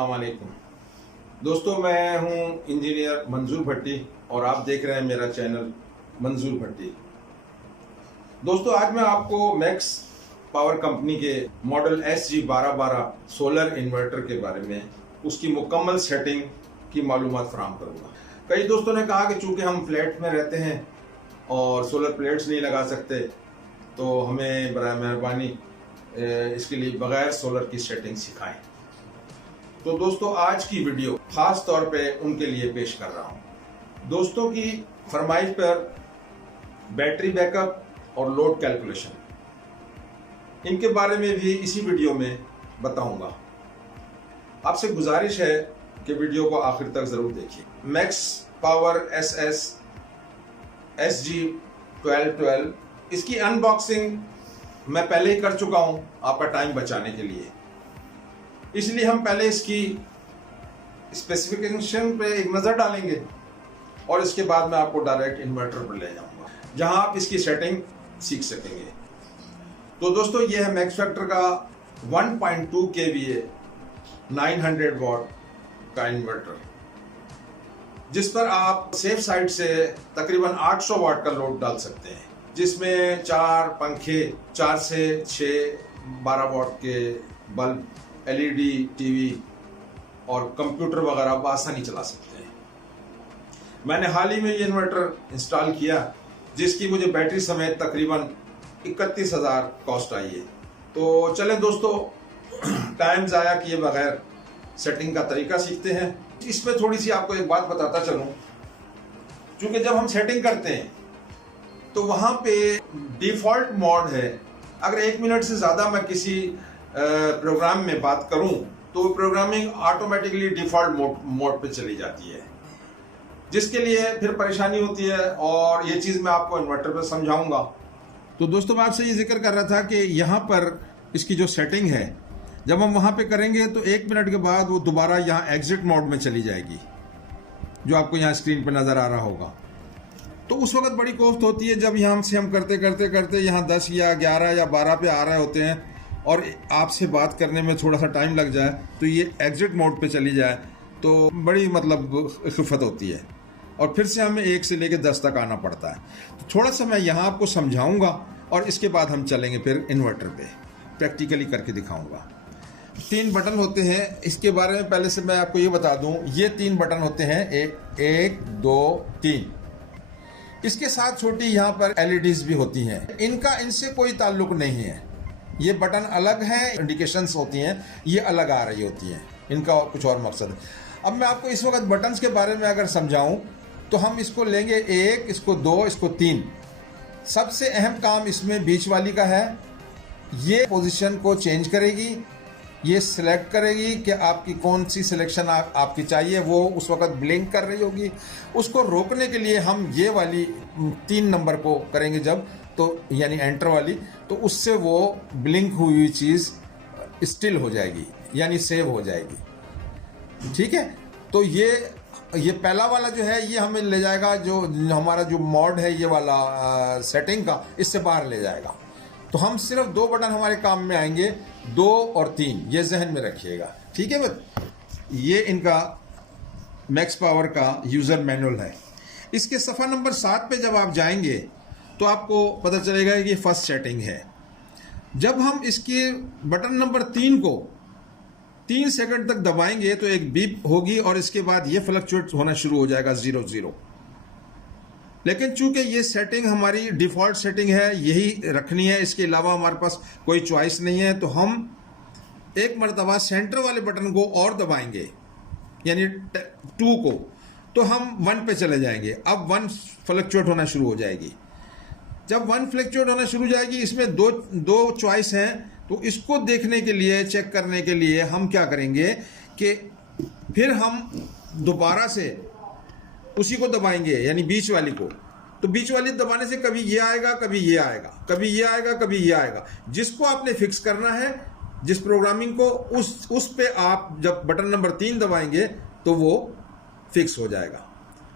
अस्सलाम वालेकुम दोस्तों, मैं हूं इंजीनियर मंजूर भट्टी और आप देख रहे हैं मेरा चैनल मंजूर भट्टी। दोस्तों, आज मैं आपको मैक्स पावर कंपनी के मॉडल SG1212 सोलर इन्वर्टर के बारे में उसकी मुकम्मल सेटिंग की मालूमात फराहम करूंगा। कई दोस्तों ने कहा कि चूंकि हम फ्लैट में रहते हैं और सोलर प्लेट्स नहीं लगा सकते, तो हमें बराए मेहरबानी इसके लिए बगैर सोलर की सेटिंग सिखाएं। तो दोस्तों, आज की वीडियो खास तौर पे उनके लिए पेश कर रहा हूं। दोस्तों की फरमाइश पर बैटरी बैकअप और लोड कैलकुलेशन, इनके बारे में भी इसी वीडियो में बताऊंगा। आपसे गुजारिश है कि वीडियो को आखिर तक जरूर देखिए। मैक्स पावर SS SG1212 इसकी अनबॉक्सिंग मैं पहले ही कर चुका हूं आपका टाइम बचाने के लिए, इसलिए हम पहले इसकी स्पेसिफिकेशन पे एक नज़र डालेंगे और इसके बाद मैं आपको डायरेक्ट इन्वर्टर पर ले जाऊंगा जहां आप इसकी सेटिंग सीख सकेंगे। तो दोस्तों, यह है मैक्स फैक्टर का 1.2 kVA 900 वॉट का इन्वर्टर, जिस पर आप सेफ साइड से तकरीबन 800 वाट का लोड डाल सकते हैं, जिसमें 4 पंखे, 4 से 6 12 वॉट के बल्ब, LED टीवी और कंप्यूटर वगैरह आप आसानी चला सकते हैं। मैंने हाल ही में ये इन्वर्टर इंस्टॉल किया, जिसकी मुझे बैटरी समेत तकरीबन 31,000 कॉस्ट आई है। तो चलें दोस्तों, टाइम ज़ाया किए बगैर सेटिंग का तरीका सीखते हैं। इसमें थोड़ी सी आपको एक बात बताता चलूं, क्योंकि जब हम सेटिंग करते हैं तो वहां पे डिफॉल्ट मोड है। अगर 1 मिनट से ज़्यादा मैं किसी प्रोग्राम में बात करूं तो प्रोग्रामिंग ऑटोमेटिकली डिफॉल्ट मोड पे चली जाती है, जिसके लिए फिर परेशानी होती है, और ये चीज़ मैं आपको इन्वर्टर पे समझाऊंगा। तो दोस्तों, मैं आपसे ये जिक्र कर रहा था कि यहाँ पर इसकी जो सेटिंग है, जब हम वहाँ पे करेंगे तो 1 मिनट के बाद वो दोबारा यहाँ एग्जिट मोड में चली जाएगी, जो आपको यहाँ स्क्रीन पर नज़र आ रहा होगा। तो उस वक्त बड़ी कोफ्त होती है जब यहाँ से हम करते यहाँ 10 या 11 या 12 पे आ रहे होते हैं और आपसे बात करने में थोड़ा सा टाइम लग जाए, तो ये एग्जिट मोड पे चली जाए तो बड़ी खिफत होती है, और फिर से हमें 1 से लेकर 10 तक आना पड़ता है। तो थोड़ा सा मैं यहाँ आपको समझाऊंगा और इसके बाद हम चलेंगे फिर इन्वर्टर पे, प्रैक्टिकली करके दिखाऊंगा। 3 बटन होते हैं, इसके बारे में पहले से मैं आपको ये बता दूं, ये 3 बटन होते हैं, 1 2 3। इसके साथ छोटी यहाँ पर LEDs भी होती हैं, इनका इनसे कोई ताल्लुक नहीं है। ये बटन अलग हैं, इंडिकेशंस होती हैं, ये अलग आ रही होती हैं, इनका कुछ और मकसद है। अब मैं आपको इस वक्त बटन्स के बारे में अगर समझाऊं तो हम इसको लेंगे 1, इसको 2, इसको 3। सबसे अहम काम इसमें बीच वाली का है। ये पोजीशन को चेंज करेगी, ये सिलेक्ट करेगी कि आपकी कौन सी सिलेक्शन आपकी चाहिए, वो उस वक्त ब्लिंक कर रही होगी। उसको रोकने के लिए हम ये वाली 3 नंबर को करेंगे जब, तो यानी एंटर वाली, तो उससे वो ब्लिंक हुई चीज़ स्टिल हो जाएगी, यानी सेव हो जाएगी। ठीक है, तो ये पहला वाला जो है ये हमें ले जाएगा, जो हमारा जो मोड है ये वाला सेटिंग का, इससे बाहर ले जाएगा। तो हम सिर्फ 2 बटन हमारे काम में आएंगे, 2 और 3, ये जहन में रखिएगा। ठीक है, ये इनका मैक्स पावर का यूज़र मैनुअल है। इसके सफ़ा नंबर 7 पे जब आप जाएंगे तो आपको पता चलेगा कि ये फर्स्ट सेटिंग है। जब हम इसके बटन नंबर 3 को 3 सेकंड तक दबाएंगे तो एक बीप होगी और इसके बाद ये फ्लक्चुएट होना शुरू हो जाएगा 0 लेकिन चूंकि ये सेटिंग हमारी डिफ़ॉल्ट सेटिंग है, यही रखनी है, इसके अलावा हमारे पास कोई चॉइस नहीं है। तो हम एक मरतबा सेंटर वाले बटन को और दबाएंगे, यानी 2 को, तो हम 1 पे चले जाएंगे। अब 1 फ्लक्चुएट होना शुरू हो जाएगी। जब 1 फ्लक्चुएट होना शुरू हो जाएगी, इसमें दो चॉइस हैं। तो इसको देखने के लिए, चेक करने के लिए हम क्या करेंगे कि फिर हम दोबारा से उसी को दबाएंगे, यानी बीच वाली को। तो बीच वाली दबाने से कभी ये आएगा, कभी ये आएगा, कभी ये आएगा, कभी ये आएगा। जिसको आपने फिक्स करना है, जिस प्रोग्रामिंग को, उस पे आप जब बटन नंबर 3 दबाएंगे तो वो फिक्स हो जाएगा।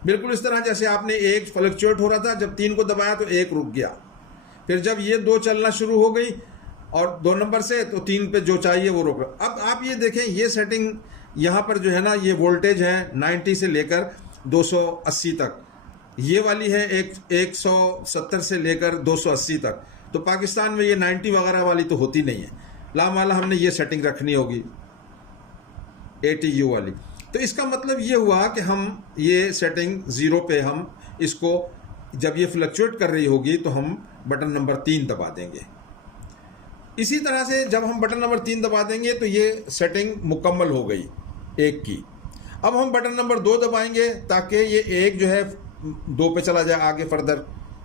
बिल्कुल इस तरह जैसे आपने 1 फ्लक्चुएट हो रहा था, जब 3 को दबाया तो 1 रुक गया, फिर जब ये 2 चलना शुरू हो गई और 2 नंबर से, तो 3 पे जो चाहिए वो रोक। अब आप ये देखें, ये सेटिंग यहाँ पर जो है ना ये वोल्टेज है 90 से लेकर 280 तक, ये वाली है 170 से लेकर 280 तक। तो पाकिस्तान में ये 90 वगैरह वाली तो होती नहीं है, लामाला हमने ये सेटिंग रखनी होगी ATU वाली। तो इसका मतलब ये हुआ कि हम ये सेटिंग 0 पे हम इसको, जब ये फ्लक्चुएट कर रही होगी तो हम बटन नंबर 3 दबा देंगे। इसी तरह से जब हम बटन नंबर 3 दबा देंगे तो ये सेटिंग मुकम्मल हो गई 1 की। अब हम बटन नंबर 2 दबाएंगे ताकि ये 1 जो है 2 पे चला जाए आगे फर्दर,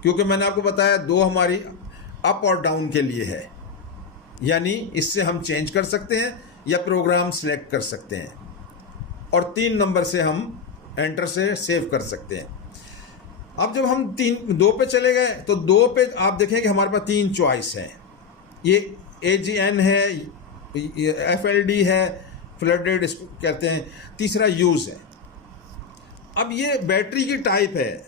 क्योंकि मैंने आपको बताया 2 हमारी अप और डाउन के लिए है, यानी इससे हम चेंज कर सकते हैं या प्रोग्राम सेलेक्ट कर सकते हैं, और 3 नंबर से हम एंटर से सेव कर सकते हैं। अब जब हम 2 पे चले गए तो 2 पे आप देखें कि हमारे पास 3 चॉइस हैं, ये AGN है, FLD है, फ्लडेड इसको कहते हैं, तीसरा यूज़ है। अब ये बैटरी की टाइप है,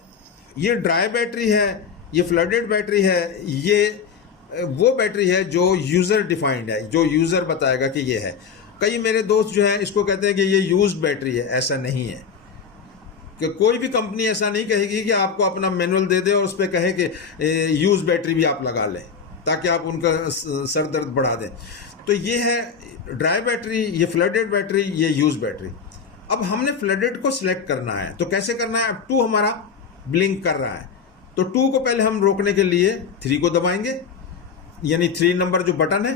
ये ड्राई बैटरी है, ये फ्लडेड बैटरी है, ये वो बैटरी है जो यूज़र डिफाइंड है, जो यूज़र बताएगा कि ये है। कई मेरे दोस्त जो हैं इसको कहते हैं कि ये यूज्ड बैटरी है, ऐसा नहीं है। कि कोई भी कंपनी ऐसा नहीं कहेगी कि आपको अपना मैनुअल दे दे और उस पर कहे कि यूज बैटरी भी आप लगा लें ताकि आप उनका सर दर्द बढ़ा दें। तो ये है ड्राई बैटरी, ये फ्लडेड बैटरी, ये यूज बैटरी। अब हमने फ्लडेड को सिलेक्ट करना है, तो कैसे करना है? अब 2 हमारा ब्लिंक कर रहा है, तो 2 को पहले हम रोकने के लिए 3 को दबाएंगे, यानी 3 नंबर जो बटन है,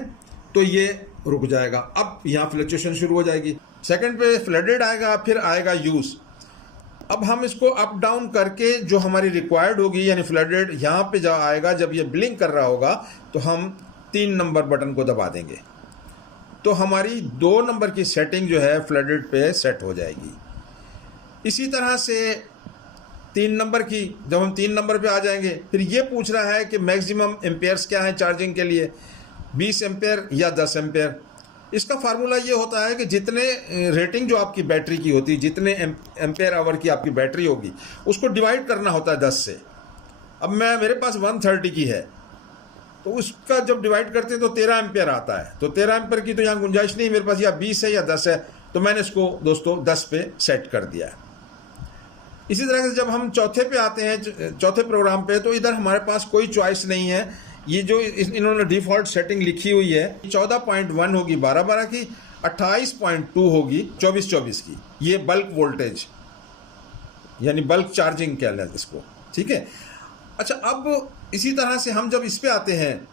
तो ये रुक जाएगा। अब यहाँ फ्लक्चुएशन शुरू हो जाएगी। सेकंड पे फ्लडेड आएगा, फिर आएगा यूज। अब हम इसको अप डाउन करके जो हमारी रिक्वायर्ड होगी, यानी फ्लडेड यहाँ पे जा आएगा, जब ये ब्लिंक कर रहा होगा तो हम 3 नंबर बटन को दबा देंगे, तो हमारी 2 नंबर की सेटिंग जो है फ्लडेड पे सेट हो जाएगी। इसी तरह से 3 नंबर की, जब हम 3 नंबर पे आ जाएंगे, फिर ये पूछ रहा है कि मैक्सिमम एम्पेयर्स क्या है चार्जिंग के लिए, 20 एम्पेयर या 10 एम्पेयर। इसका फार्मूला ये होता है कि जितने रेटिंग जो आपकी बैटरी की होती है, जितने एम्पेयर आवर की आपकी बैटरी होगी, उसको डिवाइड करना होता है 10 से। अब मेरे पास 130 की है, तो उसका जब डिवाइड करते हैं तो 13 एम्पेयर आता है। तो 13 एम्पेयर की तो यहाँ गुंजाइश नहीं, मेरे पास या 20 है या 10 है, तो मैंने इसको दोस्तों 10 पे सेट कर दिया है। इसी तरह से जब हम चौथे पे आते हैं, चौथे प्रोग्राम पे, तो इधर हमारे पास कोई चॉइस नहीं है। ये जो इन्होंने डिफ़ॉल्ट सेटिंग लिखी हुई है 14.1 होगी 12-12 की, 28.2 होगी 24-24 की। ये बल्क वोल्टेज यानी बल्क चार्जिंग कह लें इसको, ठीक है। अच्छा, अब इसी तरह से हम जब इस पे आते हैं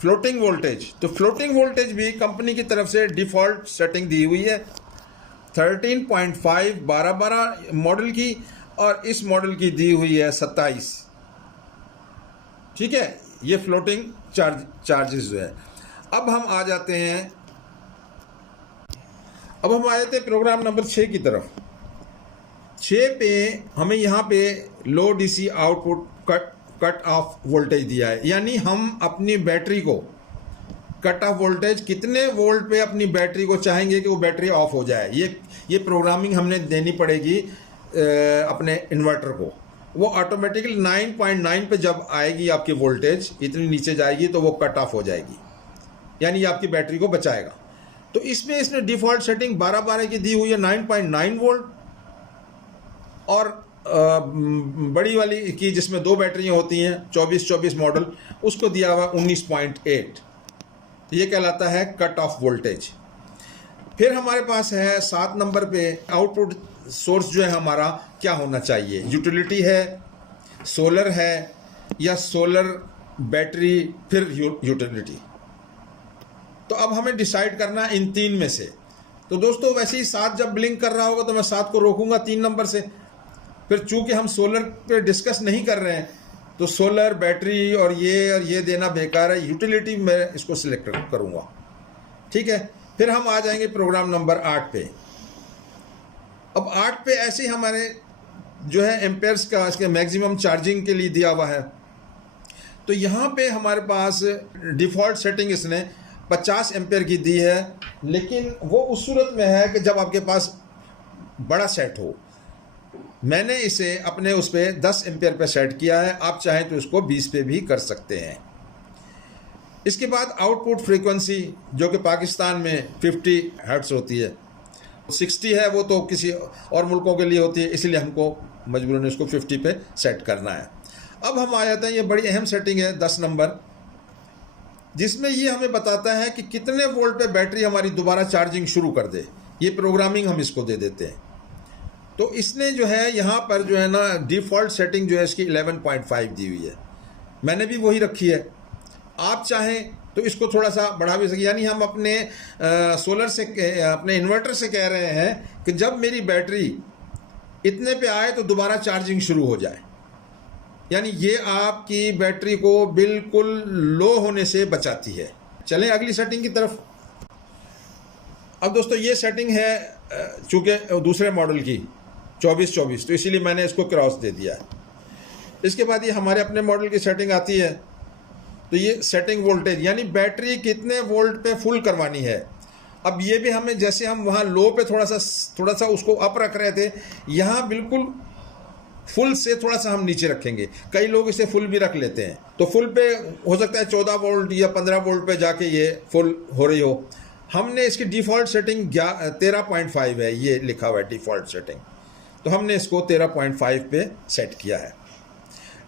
फ्लोटिंग वोल्टेज, तो फ्लोटिंग वोल्टेज भी कंपनी की तरफ से डिफ़ॉल्ट सेटिंग दी हुई है 13.5 12-12 मॉडल की, और इस मॉडल की दी हुई है 27, ठीक है। ये फ्लोटिंग चार्जेस जो है। अब हम आ जाते हैं, प्रोग्राम नंबर 6 की तरफ। 6 पे हमें यहाँ पे low DC output cut off voltage दिया है, यानी हम अपनी बैटरी को कट ऑफ वोल्टेज कितने वोल्ट पे अपनी बैटरी को चाहेंगे कि वो बैटरी ऑफ हो जाए। ये प्रोग्रामिंग हमने देनी पड़ेगी अपने इन्वर्टर को। वो ऑटोमेटिकली 9.9 पे जब आएगी आपकी वोल्टेज इतनी नीचे जाएगी तो वो कट ऑफ हो जाएगी, यानी आपकी बैटरी को बचाएगा। तो इसमें इसने डिफ़ॉल्ट सेटिंग 12-12 की दी हुई है 9.9 वोल्ट, और बड़ी वाली की जिसमें 2 बैटरियाँ होती हैं 24-24 मॉडल, उसको दिया हुआ 19.8। ये कहलाता है कट ऑफ वोल्टेज। फिर हमारे पास है 7 नंबर पे आउटपुट सोर्स जो है हमारा क्या होना चाहिए, यूटिलिटी है, सोलर है, या सोलर बैटरी फिर यूटिलिटी। तो अब हमें डिसाइड करना है इन 3 में से। तो दोस्तों वैसे ही 7 जब ब्लिंक कर रहा होगा तो मैं 7 को रोकूंगा 3 नंबर से। फिर चूंकि हम सोलर पे डिस्कस नहीं कर रहे हैं तो सोलर बैटरी और ये देना बेकार है, यूटिलिटी मैं इसको सिलेक्ट करूंगा, ठीक है। फिर हम आ जाएंगे प्रोग्राम नंबर 8 पे। अब 8 पे ऐसे ही हमारे जो है एम्पेयर्स का इसके मैक्सिमम चार्जिंग के लिए दिया हुआ है। तो यहाँ पे हमारे पास डिफ़ॉल्ट सेटिंग इसने 50 एम्पेयर की दी है, लेकिन वो उस सूरत में है कि जब आपके पास बड़ा सेट हो। मैंने इसे अपने उस पर 10 एम्पेयर पे सेट किया है, आप चाहें तो इसको 20 पे भी कर सकते हैं। इसके बाद आउटपुट फ्रीक्वेंसी जो कि पाकिस्तान में 50 हर्ट्ज़ होती है, 60 है वो तो किसी और मुल्कों के लिए होती है, इसलिए हमको मजबूरन इसको 50 पे सेट करना है। अब हम आ जाते हैं, ये बड़ी अहम सेटिंग है 10 नंबर, जिसमें ये हमें बताता है कि कितने वोल्ट पे बैटरी हमारी दोबारा चार्जिंग शुरू कर दे। ये प्रोग्रामिंग हम इसको दे देते हैं। तो इसने जो है यहाँ पर जो है ना डिफ़ॉल्ट सेटिंग जो है इसकी 11.5 दी हुई है, मैंने भी वही रखी है। आप चाहें तो इसको थोड़ा सा बढ़ा भी सकें, यानी हम अपने सोलर से, अपने इन्वर्टर से कह रहे हैं कि जब मेरी बैटरी इतने पे आए तो दोबारा चार्जिंग शुरू हो जाए, यानी ये आपकी बैटरी को बिल्कुल लो होने से बचाती है। चलें अगली सेटिंग की तरफ। अब दोस्तों ये सेटिंग है चूँकि दूसरे मॉडल की 2424, तो इसीलिए मैंने इसको क्रॉस दे दिया है। इसके बाद ये हमारे अपने मॉडल की सेटिंग आती है, तो ये सेटिंग वोल्टेज, यानी बैटरी कितने वोल्ट पे फुल करवानी है। अब ये भी हमें, जैसे हम वहाँ लो पे थोड़ा सा उसको अप रख रहे थे, यहाँ बिल्कुल फुल से थोड़ा सा हम नीचे रखेंगे। कई लोग इसे फुल भी रख लेते हैं, तो फुल पे हो सकता है 14 वोल्ट या 15 वोल्ट पे जाके ये फुल हो रही हो। हमने इसकी डिफ़ॉल्ट सेटिंग 13.5 है, ये लिखा हुआ है डिफ़ॉल्ट सेटिंग, तो हमने इसको 13.5 पे सेट किया है।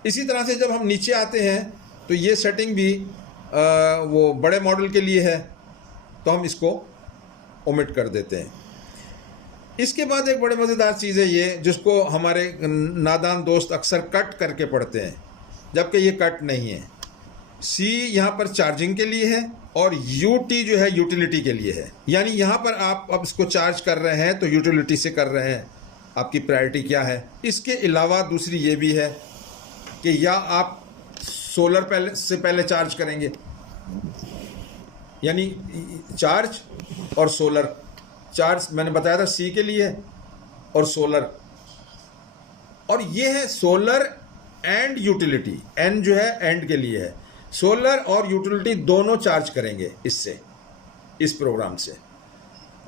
इसी तरह से जब हम नीचे आते हैं तो ये सेटिंग भी वो बड़े मॉडल के लिए है, तो हम इसको ओमिट कर देते हैं। इसके बाद एक बड़े मज़ेदार चीज़ है ये, जिसको हमारे नादान दोस्त अक्सर कट करके पढ़ते हैं, जबकि ये कट नहीं है। सी यहाँ पर चार्जिंग के लिए है और यूटी जो है यूटिलिटी के लिए है, यानी यहाँ पर आप अब इसको चार्ज कर रहे हैं तो यूटिलिटी से कर रहे हैं, आपकी प्रायोरिटी क्या है। इसके अलावा दूसरी ये भी है कि या आप सोलर से पहले चार्ज करेंगे, यानी चार्ज और सोलर। चार्ज मैंने बताया था सी के लिए और सोलर, और ये है सोलर एंड यूटिलिटी। एन जो है एंड के लिए है, सोलर और यूटिलिटी दोनों चार्ज करेंगे इससे, इस प्रोग्राम से।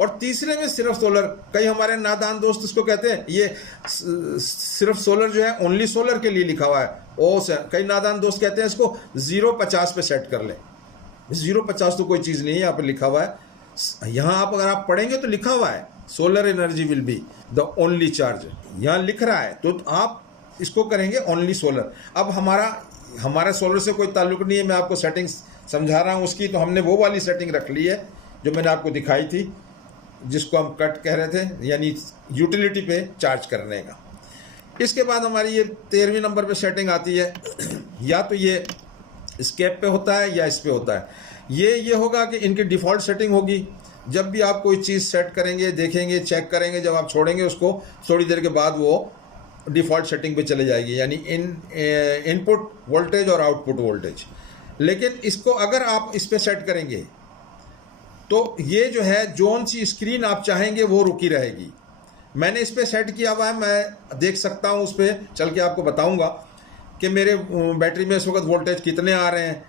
और तीसरे में सिर्फ सोलर। कई हमारे नादान दोस्त इसको कहते हैं ये सिर्फ सोलर जो है ओनली सोलर के लिए लिखा हुआ है। कई नादान दोस्त कहते हैं इसको 0.50 पे सेट कर लें। 0.50 तो कोई चीज़ नहीं है, यहाँ पे लिखा हुआ है। यहाँ आप अगर आप पढ़ेंगे तो लिखा हुआ है solar energy will be the only charge, यहाँ लिख रहा है, तो आप इसको करेंगे ओनली सोलर। अब हमारा सोलर से कोई ताल्लुक नहीं है, मैं आपको सेटिंग्स समझा रहा हूँ उसकी। तो हमने वो वाली सेटिंग रख ली है जो मैंने आपको दिखाई थी, जिसको हम कट कह रहे थे, यानी यूटिलिटी पे चार्ज करने का। इसके बाद हमारी ये 13वें नंबर पे सेटिंग आती है, या तो ये स्केप पे होता है या इस पे होता है। ये होगा कि इनकी डिफ़ॉल्ट सेटिंग होगी। जब भी आप कोई चीज़ सेट करेंगे, देखेंगे, चेक करेंगे, जब आप छोड़ेंगे उसको थोड़ी देर के बाद वो डिफ़ॉल्ट सेटिंग पे चले जाएगी, यानी इनपुट वोल्टेज और आउटपुट वोल्टेज। लेकिन इसको अगर आप इस पे सेट करेंगे तो ये जो है जोन सी स्क्रीन आप चाहेंगे वो रुकी रहेगी। मैंने इस पे सेट किया हुआ है, मैं देख सकता हूँ, उस पर चल के आपको बताऊँगा कि मेरे बैटरी में इस वक्त वोल्टेज कितने आ रहे हैं,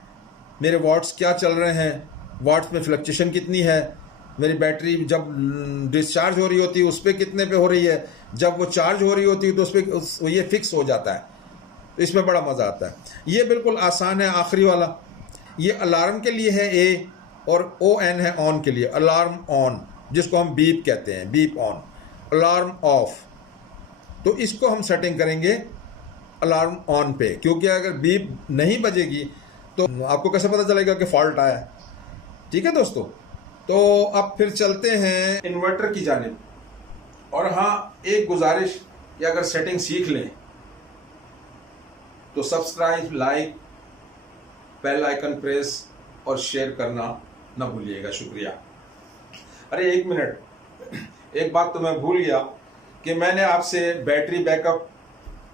मेरे वाट्स क्या चल रहे हैं, वाट्स में फ्लक्चुएशन कितनी है, मेरी बैटरी जब डिस्चार्ज हो रही होती है उस पर कितने पे हो रही है, जब वो चार्ज हो रही होती है तो उस पर ये फिक्स हो जाता है। तो इसमें बड़ा मज़ा आता है। ये बिल्कुल आसान है। आखिरी वाला ये अलार्म के लिए है ए, और ON है ऑन के लिए, अलार्म ऑन, जिसको हम बीप कहते हैं, बीप ऑन, अलार्म ऑफ। तो इसको हम सेटिंग करेंगे अलार्म ऑन पे, क्योंकि अगर बीप नहीं बजेगी तो आपको कैसे पता चलेगा कि फॉल्ट आया। ठीक है दोस्तों, तो अब फिर चलते हैं इन्वर्टर की जानिब। और हाँ, एक गुजारिश कि अगर सेटिंग सीख लें तो subscribe, like, bell icon press और शेयर करना ना भूलिएगा। शुक्रिया। अरे एक मिनट, एक बात तो मैं भूल गया कि मैंने आपसे बैटरी बैकअप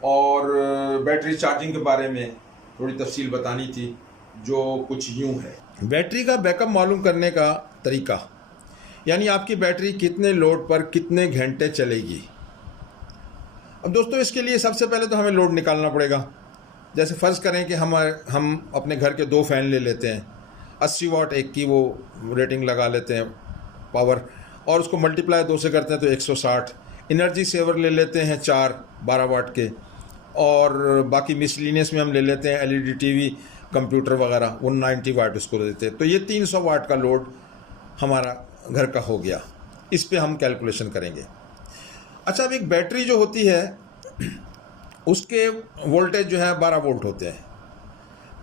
और बैटरी चार्जिंग के बारे में थोड़ी तफसील बतानी थी, जो कुछ यूं है। बैटरी का बैकअप मालूम करने का तरीका, यानी आपकी बैटरी कितने लोड पर कितने घंटे चलेगी। अब दोस्तों इसके लिए सबसे पहले तो हमें लोड निकालना पड़ेगा। जैसे फ़र्ज़ करें कि हम अपने घर के 2 फ़ैन ले लेते हैं, 80 वाट एक की वो रेटिंग लगा लेते हैं पावर, और उसको मल्टीप्लाई 2 से करते हैं तो 160। एनर्जी सेवर ले लेते हैं 4 12 वाट के, और बाकी मिसलिनियस में हम ले लेते हैं LED TV, कंप्यूटर वगैरह, वो 90 वाट उसको देते हैं। तो ये 300 वाट का लोड हमारा घर का हो गया। इस पे हम कैलकुलेशन करेंगे। अच्छा, अब एक बैटरी जो होती है उसके वोल्टेज जो है 12 वोल्ट होते हैं।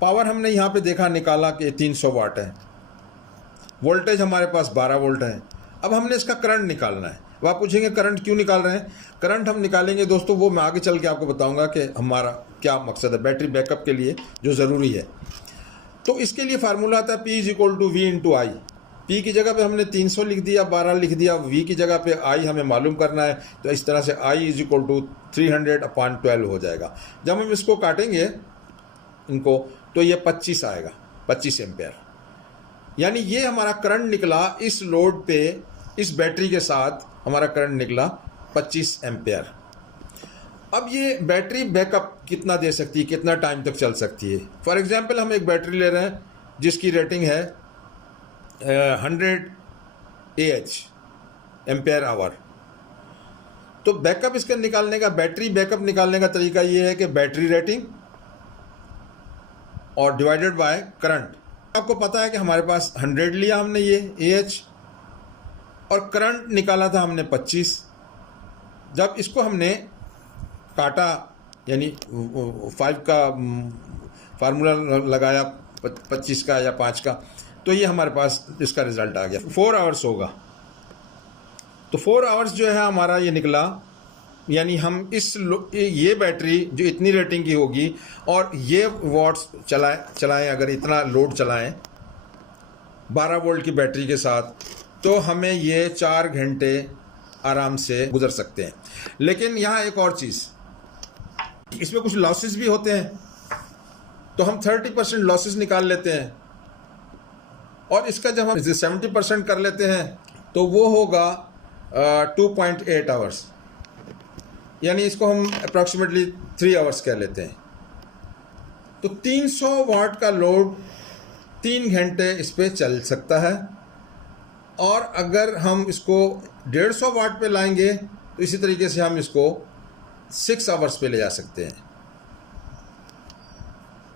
पावर हमने यहाँ पे देखा निकाला कि 300 वाट है, वोल्टेज हमारे पास 12 वोल्ट है। अब हमने इसका करंट निकालना है। अब आप पूछेंगे करंट क्यों निकाल रहे हैं? करंट हम निकालेंगे दोस्तों, वो मैं आगे चल के आपको बताऊंगा कि हमारा क्या मकसद है बैटरी बैकअप के लिए जो ज़रूरी है। तो इसके लिए फार्मूला आता है P = V × I। P की जगह पे हमने 300 लिख दिया, 12 लिख दिया, V की जगह पे I हमें मालूम करना है, तो इस तरह से I = 300/12 हो जाएगा। जब हम इसको काटेंगे इनको तो ये 25 आएगा, 25 एम्पेयर। यानी ये हमारा करंट निकला इस लोड पे, इस बैटरी के साथ हमारा करंट निकला 25 एम्पेयर। अब ये बैटरी बैकअप कितना दे सकती है, कितना टाइम तक चल सकती है? फॉर एग्जांपल हम एक बैटरी ले रहे हैं जिसकी रेटिंग है 100 AH एम्पेयर आवर। तो बैकअप इसका निकालने का, बैटरी बैकअप निकालने का तरीका ये है कि बैटरी रेटिंग और डिवाइडेड बाय करंट। आपको पता है कि हमारे पास 100 लिया हमने ये AH और करंट निकाला था हमने 25। जब इसको हमने काटा यानी 5 का फार्मूला लगाया 25 का या 5 का, तो ये हमारे पास इसका रिजल्ट आ गया। 4 आवर्स होगा। तो 4 आवर्स जो है हमारा ये निकला। यानी हम ये बैटरी जो इतनी रेटिंग की होगी और ये वॉट्स चलाएं अगर इतना लोड चलाएं 12 वोल्ट की बैटरी के साथ, तो हमें ये 4 घंटे आराम से गुजर सकते हैं। लेकिन यहाँ एक और चीज़, इसमें कुछ लॉसेस भी होते हैं, तो हम 30% लॉसेस निकाल लेते हैं और इसका जब हम 70% कर लेते हैं तो वो होगा 2.8 आवर्स। यानी इसको हम अप्रॉक्सीमेटली 3 आवर्स कह लेते हैं। तो 300 वाट का लोड 3 घंटे इस पे चल सकता है। और अगर हम इसको 150 वाट पे लाएंगे तो इसी तरीके से हम इसको 6 आवर्स पे ले जा सकते हैं।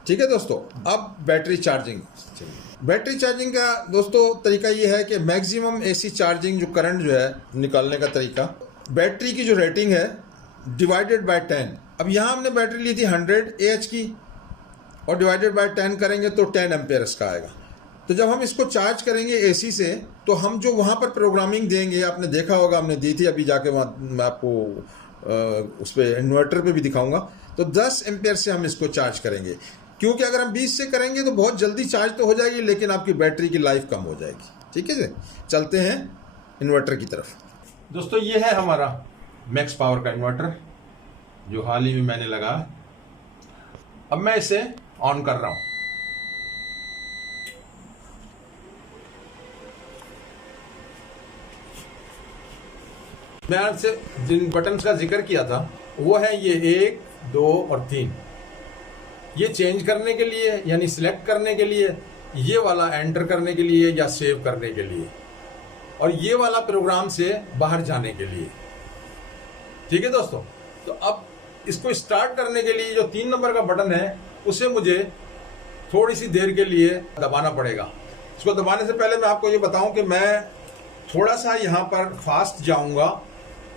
ठीक है दोस्तों। अब बैटरी चार्जिंग का दोस्तों तरीका ये है कि मैक्सिमम AC चार्जिंग जो करंट जो है निकालने का तरीका, बैटरी की जो रेटिंग है डिवाइडेड बाय 10। अब यहाँ हमने बैटरी ली थी 100 AH की और डिवाइडेड बाय 10 करेंगे तो 10 एम्पेयर इसका आएगा। तो जब हम इसको चार्ज करेंगे AC से, तो हम जो वहाँ पर प्रोग्रामिंग देंगे, आपने देखा होगा, हमने दी थी, अभी जाके वहाँ मैं आपको उस पर इन्वर्टर पे भी दिखाऊंगा। तो 10 एम्पेयर से हम इसको चार्ज करेंगे, क्योंकि अगर हम 20 से करेंगे तो बहुत जल्दी चार्ज तो हो जाएगी लेकिन आपकी बैटरी की लाइफ कम हो जाएगी। ठीक है जी, चलते हैं इन्वर्टर की तरफ। दोस्तों ये है हमारा मैक्स पावर का इन्वर्टर जो हाल ही में मैंने लगाया। अब मैं इसे ऑन कर रहा हूं। मैं आपसे जिन बटन्स का जिक्र किया था वो है ये 1, 2 और 3। ये चेंज करने के लिए यानी सिलेक्ट करने के लिए, ये वाला एंटर करने के लिए या सेव करने के लिए, और ये वाला प्रोग्राम से बाहर जाने के लिए। ठीक है दोस्तों। तो अब इसको स्टार्ट करने के लिए जो 3 नंबर का बटन है उसे मुझे थोड़ी सी देर के लिए दबाना पड़ेगा। इसको दबाने से पहले मैं आपको ये बताऊं कि मैं थोड़ा सा यहाँ पर फास्ट जाऊंगा,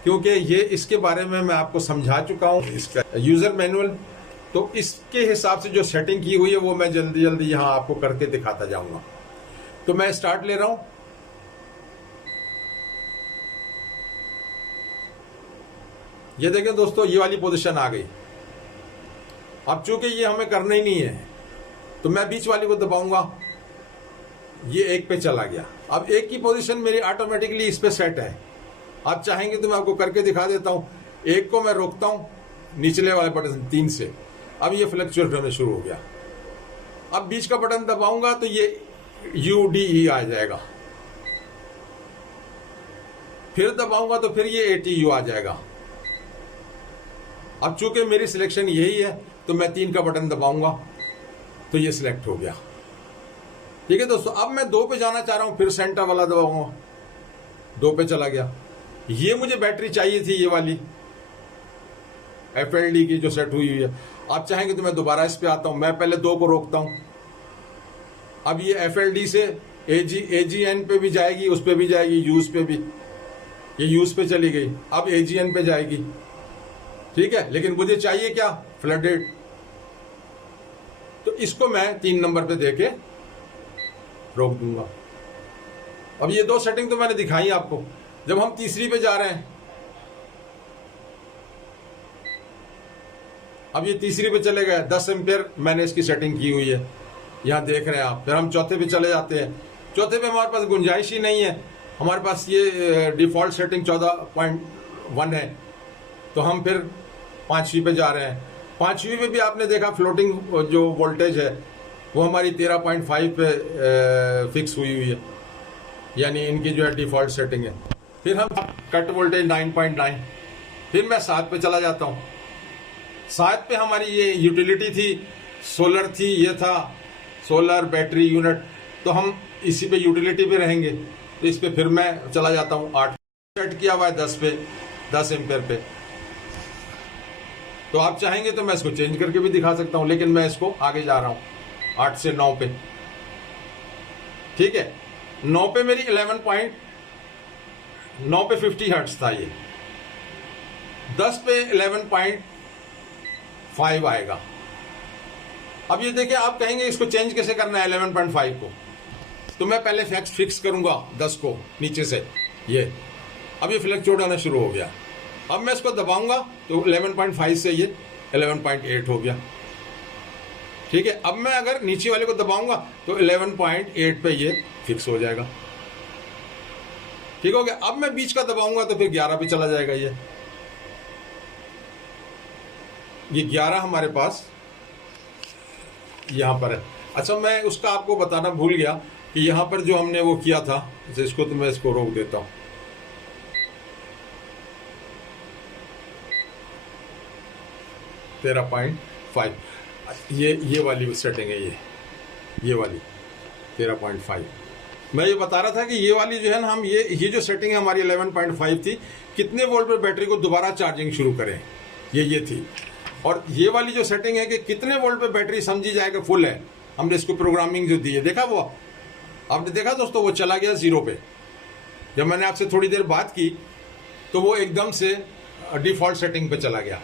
क्योंकि ये इसके बारे में मैं आपको समझा चुका हूँ, इसका यूजर मैनुअल। तो इसके हिसाब से जो सेटिंग की हुई है वो मैं जल्दी जल्दी यहाँ आपको करके दिखाता जाऊंगा। तो मैं स्टार्ट ले रहा हूं। ये देखें दोस्तों, ये वाली पोजीशन आ गई। अब चूंकि ये हमें करना ही नहीं है तो मैं बीच वाली को दबाऊंगा, ये 1 पे चला गया। अब 1 की पोजीशन मेरी ऑटोमेटिकली इस पे सेट है। आप चाहेंगे तो मैं आपको करके दिखा देता हूं। 1 को मैं रोकता हूं निचले वाले बटन 3 से, अब ये फ्लक्चुएट होने शुरू हो गया। अब बीच का बटन दबाऊंगा तो ये UDE आ जाएगा, फिर दबाऊंगा तो फिर ये ATU आ जाएगा। अब चूंकि मेरी सिलेक्शन यही है तो मैं 3 का बटन दबाऊंगा तो ये सिलेक्ट हो गया। ठीक है दोस्तों। अब मैं 2 पे जाना चाह रहा हूं, फिर सेंटर वाला दबाऊंगा, 2 पे चला गया। ये मुझे बैटरी चाहिए थी, ये वाली FLD की जो सेट हुई है। आप चाहेंगे तो मैं दोबारा इस पे आता हूं। मैं पहले 2 को रोकता हूं। अब ये FLD से AGN पे भी जाएगी, उस पे भी जाएगी, यूज पे भी। ये यूज पे चली गई, अब AGN पे जाएगी, ठीक है। लेकिन मुझे चाहिए क्या, फ्लडेड, तो इसको मैं 3 नंबर पे देके रोक दूंगा। अब ये 2 सेटिंग तो मैंने दिखाई आपको। जब हम तीसरी पे जा रहे हैं, अब ये तीसरी पे चले गए, 10 एम्पियर मैंने इसकी सेटिंग की हुई है, यहां देख रहे हैं आप। फिर हम चौथे पे चले जाते हैं, चौथे पे हमारे पास गुंजाइश ही नहीं है, हमारे पास ये डिफॉल्ट सेटिंग 14.1 है, तो हम फिर 5वीं पे जा रहे हैं। 5वीं पे भी आपने देखा फ्लोटिंग जो वोल्टेज है वो हमारी 13.5 पे फिक्स हुई है, यानी इनकी जो है डिफॉल्ट सेटिंग है। फिर हम कट वोल्टेज 9.9, फिर मैं 7 पे चला जाता हूँ। 7 पे हमारी ये यूटिलिटी थी, सोलर थी, ये था सोलर बैटरी यूनिट, तो हम इसी पे यूटिलिटी पे रहेंगे। तो इस पे फिर मैं चला जाता हूँ 8 सेट किया हुआ है 10 पे, 10 एम्पियर पे। तो आप चाहेंगे तो मैं इसको चेंज करके भी दिखा सकता हूँ, लेकिन मैं इसको आगे जा रहा हूँ 8 से 9 पे, ठीक है। 9 पे मेरी 11.9 पे 50 हर्ट्ज था ये, 10 पे 11.5 आएगा। अब ये देखिए, आप कहेंगे इसको चेंज कैसे करना है 11.5 को, तो मैं पहले फिक्स करूंगा 10 को नीचे से, ये अब ये फ्लक्चुएट होना शुरू हो गया। अब मैं इसको दबाऊंगा तो 11.5 से ये 11.8 हो गया, ठीक है। अब मैं अगर नीचे वाले को दबाऊंगा तो 11.8 पे ये फिक्स हो जाएगा, ठीक हो गया। अब मैं बीच का दबाऊंगा तो फिर 11 पे चला जाएगा। ये 11 हमारे पास यहां पर है। अच्छा, मैं उसका आपको बताना भूल गया कि यहां पर जो हमने वो किया था, इसको तो मैं इसको रोक देता हूं। तेरह 13.5 ये वाली सेटिंग है, ये वाली 13.5। मैं ये बता रहा था कि ये वाली जो है ना, हम ये जो सेटिंग है हमारी 11.5 थी, कितने वोल्ट पे बैटरी को दोबारा चार्जिंग शुरू करें, ये थी। और ये वाली जो सेटिंग है कि कितने वोल्ट पे बैटरी समझी जाए कि फुल है, हमने इसको प्रोग्रामिंग जो दी है, देखा वो आपने देखा दोस्तों, वो चला गया 0 पे। जब मैंने आपसे थोड़ी देर बात की तो वो एकदम से डिफॉल्ट सेटिंग पे चला गया।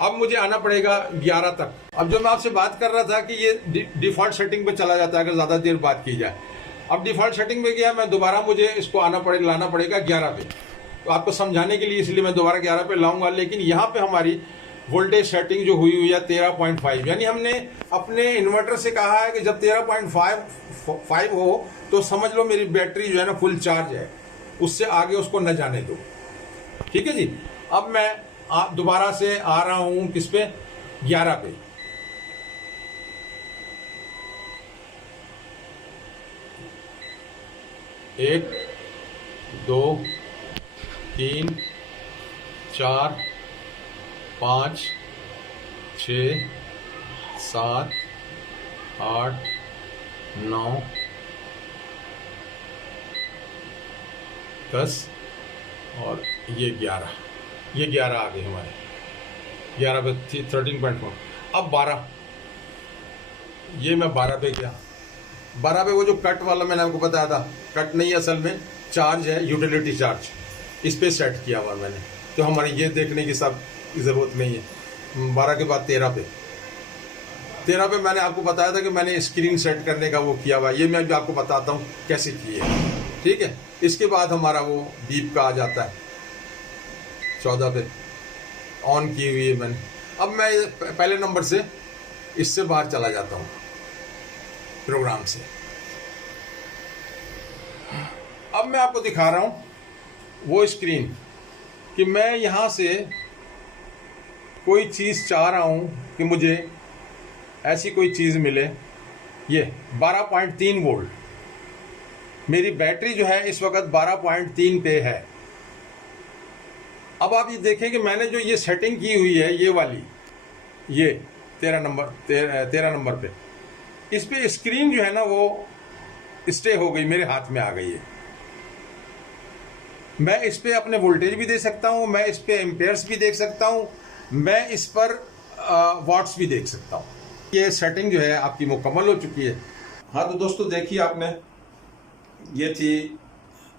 अब मुझे आना पड़ेगा 11 तक। अब जो मैं आपसे बात कर रहा था कि ये डिफॉल्ट सेटिंग पे चला जाता है अगर ज्यादा देर बात की जाए, अब डिफॉल्ट सेटिंग पे गया मैं, दोबारा मुझे इसको लाना पड़ेगा 11 पे। तो आपको समझाने के लिए इसलिए मैं दोबारा 11 पे लाऊंगा। लेकिन यहाँ पे हमारी वोल्टेज सेटिंग जो हुई है 13.5, यानी हमने अपने इन्वर्टर से कहा है कि जब 13.5 हो तो समझ लो मेरी बैटरी जो है ना फुल चार्ज है, उससे आगे उसको न जाने दो, ठीक है जी। अब मैं दोबारा से आ रहा हूं किस पे, 11 पे। एक, 2, 3, 4, 5, 6, 7, 8, 9, 10 और ये 11 आ गए हमारे 11 पे 13.4। अब 12, ये मैं 12 पे गया। 12 पे वो जो कट वाला मैंने आपको बताया था, कट नहीं असल में चार्ज है, यूटिलिटी चार्ज, इस पे सेट किया हुआ मैंने। तो हमारे ये देखने की सब ज़रूरत नहीं है। 12 के बाद 13 पे मैंने आपको बताया था कि मैंने स्क्रीन सेट करने का वो किया हुआ, ये मैं भी आपको बताता हूँ कैसे किए, ठीक है। इसके बाद हमारा वो बीप का आ जाता है 14 पे, ऑन की हुई है मैंने। अब मैं पहले नंबर से इससे बाहर चला जाता हूँ प्रोग्राम से। अब मैं आपको दिखा रहा हूँ वो स्क्रीन कि मैं यहाँ से कोई चीज़ चाह रहा हूँ कि मुझे ऐसी कोई चीज़ मिले। ये 12.3 वोल्ट मेरी बैटरी जो है इस वक्त 12.3 पे है। अब आप ये देखें कि मैंने जो ये सेटिंग की हुई है, ये वाली, ये 13 नंबर पे, इस पे स्क्रीन जो है ना वो स्टे हो गई, मेरे हाथ में आ गई है। मैं इस पे अपने वोल्टेज भी दे सकता हूं, मैं इस पे एम्पेयर्स भी देख सकता हूं, मैं इस पर वाट्स भी देख सकता हूं। ये सेटिंग जो है आपकी मुकम्मल हो चुकी है। हाँ तो दोस्तों देखिए आपने, ये थी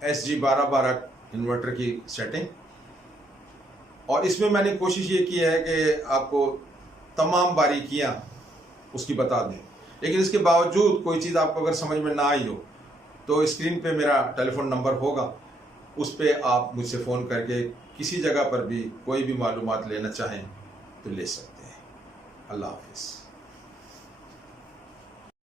SG 1212 इन्वर्टर की सेटिंग। और इसमें मैंने कोशिश ये की है कि आपको तमाम बारीकियां उसकी बता दें, लेकिन इसके बावजूद कोई चीज़ आपको अगर समझ में ना आई हो तो स्क्रीन पे मेरा टेलीफोन नंबर होगा, उस पर आप मुझसे फ़ोन करके किसी जगह पर भी कोई भी मालूमात लेना चाहें तो ले सकते हैं। अल्लाह हाफिज़।